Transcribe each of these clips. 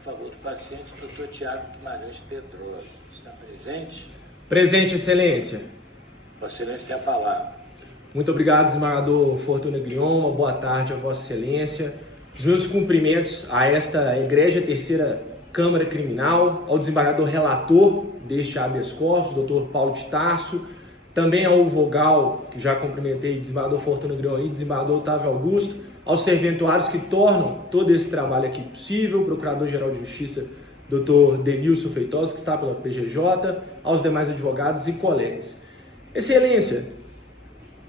em favor do paciente, Dr. Tiago Guimarães Pedrosa. Está presente? Presente, Excelência. Vossa Excelência tem a palavra. Muito obrigado, desembargador Fortuna Grion. Uma boa tarde a Vossa Excelência. Os meus cumprimentos a esta egrégia terceira Câmara Criminal, ao desembargador relator deste habeas corpus, Dr. Paulo de Tarso, também ao vogal, que já cumprimentei, desembargador Fortuna Grion e desembargador Otávio Augusto, aos serventuários que tornam todo esse trabalho aqui possível, Procurador-Geral de Justiça, Dr. Denilson Feitosa, que está pela PGJ, aos demais advogados e colegas. Excelência,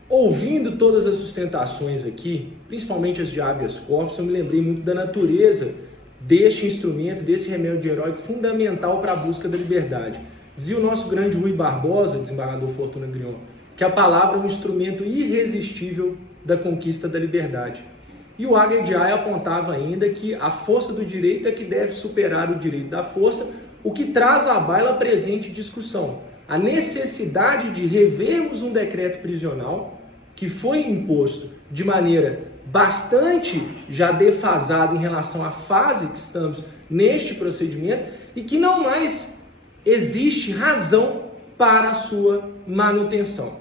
ouvindo todas as sustentações aqui, principalmente as de habeas corpus, eu me lembrei muito da natureza deste instrumento, desse remédio heróico fundamental para a busca da liberdade. Dizia o nosso grande Rui Barbosa, desembargador Fortuna Grion, que a palavra é um instrumento irresistível da conquista da liberdade. E o Agediaia apontava ainda que a força do direito é que deve superar o direito da força, o que traz à baila a presente discussão. A necessidade de revermos um decreto prisional que foi imposto de maneira bastante já defasada em relação à fase que estamos neste procedimento e que não mais existe razão para a sua manutenção.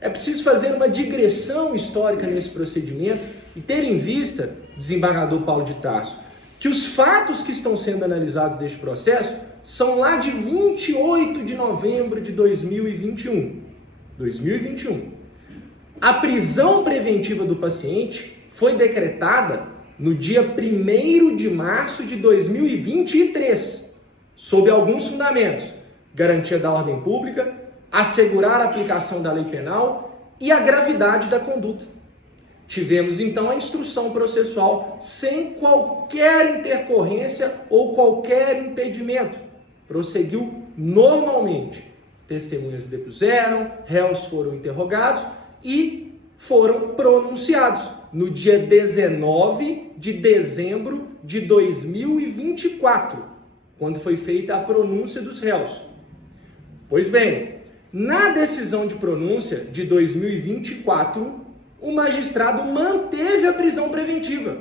É preciso fazer uma digressão histórica nesse procedimento e ter em vista, desembargador Paulo de Tarso, que os fatos que estão sendo analisados deste processo são lá de 28 de novembro de 2021. A prisão preventiva do paciente foi decretada no dia 1º de março de 2023, sob alguns fundamentos: garantia da ordem pública, assegurar a aplicação da lei penal e a gravidade da conduta. Tivemos então a instrução processual sem qualquer intercorrência ou qualquer impedimento. Prosseguiu normalmente. Testemunhas depuseram, réus foram interrogados e foram pronunciados no dia 19 de dezembro de 2024, quando foi feita a pronúncia dos réus. Pois bem, na decisão de pronúncia de 2024, o magistrado manteve a prisão preventiva,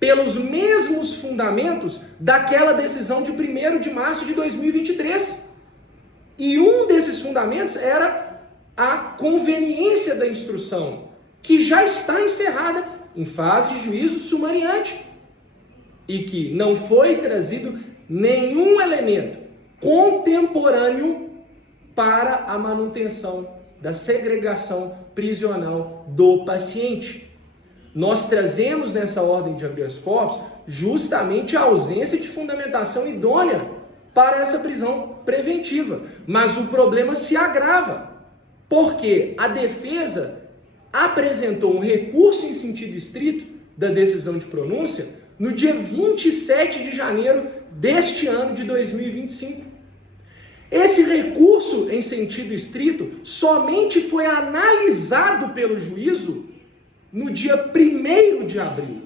pelos mesmos fundamentos daquela decisão de 1º de março de 2023. E um desses fundamentos era a conveniência da instrução, que já está encerrada em fase de juízo sumariante e que não foi trazido nenhum elemento contemporâneo para a manutenção da segregação prisional do paciente. Nós trazemos nessa ordem de habeas corpus justamente a ausência de fundamentação idônea para essa prisão preventiva. Mas o problema se agrava, porque a defesa apresentou um recurso em sentido estrito da decisão de pronúncia no dia 27 de janeiro deste ano de 2025. Esse recurso em sentido estrito somente foi analisado pelo juízo no dia 1º de abril,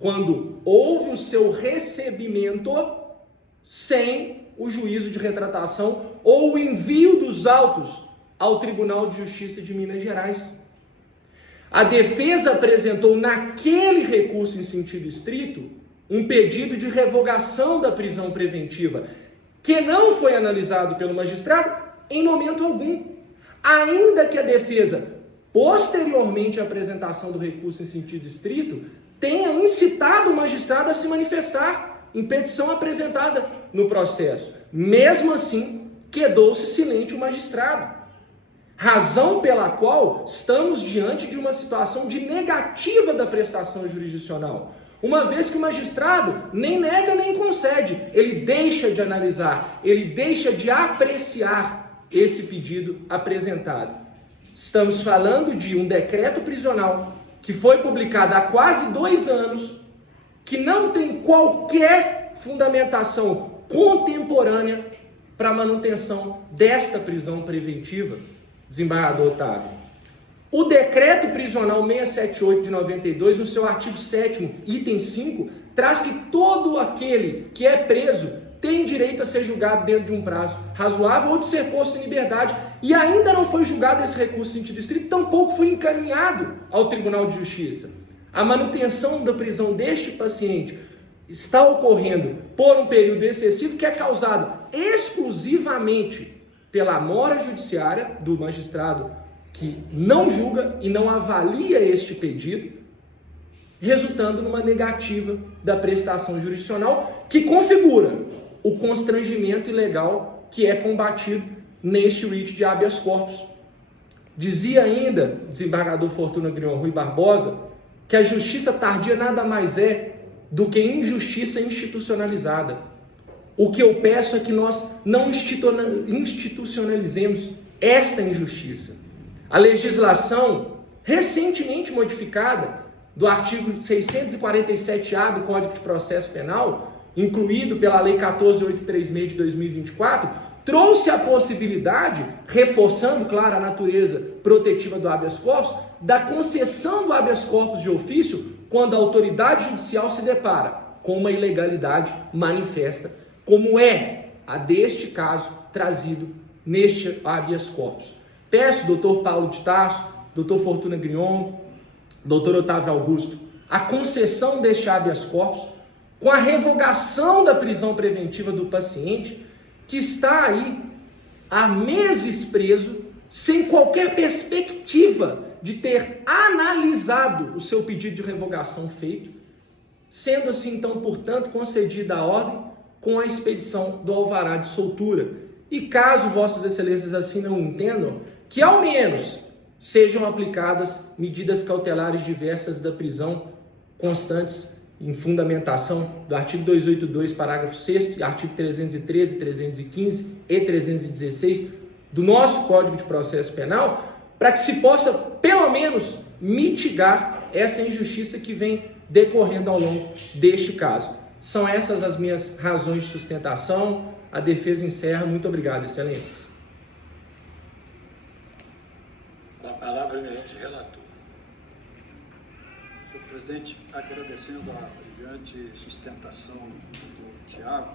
quando houve o seu recebimento sem o juízo de retratação ou o envio dos autos ao Tribunal de Justiça de Minas Gerais. A defesa apresentou naquele recurso em sentido estrito um pedido de revogação da prisão preventiva, que não foi analisado pelo magistrado em momento algum, ainda que a defesa, posteriormente à apresentação do recurso em sentido estrito, tenha incitado o magistrado a se manifestar em petição apresentada no processo. Mesmo assim, quedou-se silente o magistrado, razão pela qual estamos diante de uma situação de negativa da prestação jurisdicional, uma vez que o magistrado nem nega nem concede, ele deixa de analisar, ele deixa de apreciar esse pedido apresentado. Estamos falando de um decreto prisional que foi publicado há quase 2 anos, que não tem qualquer fundamentação contemporânea para a manutenção desta prisão preventiva. Desembargador Otávio, o decreto prisional 678 de 92, no seu artigo 7º, item 5, traz que todo aquele que é preso tem direito a ser julgado dentro de um prazo razoável ou de ser posto em liberdade, e ainda não foi julgado esse recurso em sentido estrito, tampouco foi encaminhado ao Tribunal de Justiça. A manutenção da prisão deste paciente está ocorrendo por um período excessivo que é causado exclusivamente pela mora judiciária do magistrado que não julga e não avalia este pedido, resultando numa negativa da prestação jurisdicional que configura o constrangimento ilegal que é combatido neste writ de habeas corpus. Dizia ainda o desembargador Fortuna Grion Rui Barbosa que a justiça tardia nada mais é do que injustiça institucionalizada. O que eu peço é que nós não institucionalizemos esta injustiça. A legislação recentemente modificada do artigo 647-A do Código de Processo Penal, incluído pela Lei 14.836 de 2024, trouxe a possibilidade, reforçando, claro, a natureza protetiva do habeas corpus, da concessão do habeas corpus de ofício quando a autoridade judicial se depara com uma ilegalidade manifesta, como é a deste caso trazido neste habeas corpus. Peço, doutor Paulo de Tarso, doutor Fortuna Grion, doutor Otávio Augusto, a concessão deste habeas corpus com a revogação da prisão preventiva do paciente, que está aí há meses preso, sem qualquer perspectiva de ter analisado o seu pedido de revogação feito, sendo assim, então, portanto, concedida a ordem com a expedição do alvará de soltura. E caso vossas excelências assim não entendam, que ao menos sejam aplicadas medidas cautelares diversas da prisão constantes em fundamentação do artigo 282, parágrafo 6º, e artigo 313, 315 e 316 do nosso Código de Processo Penal, para que se possa, pelo menos, mitigar essa injustiça que vem decorrendo ao longo deste caso. São essas as minhas razões de sustentação. A defesa encerra. Muito obrigado, excelências. Com a palavra, o eminente relator. Senhor presidente, agradecendo a brilhante sustentação do Tiago,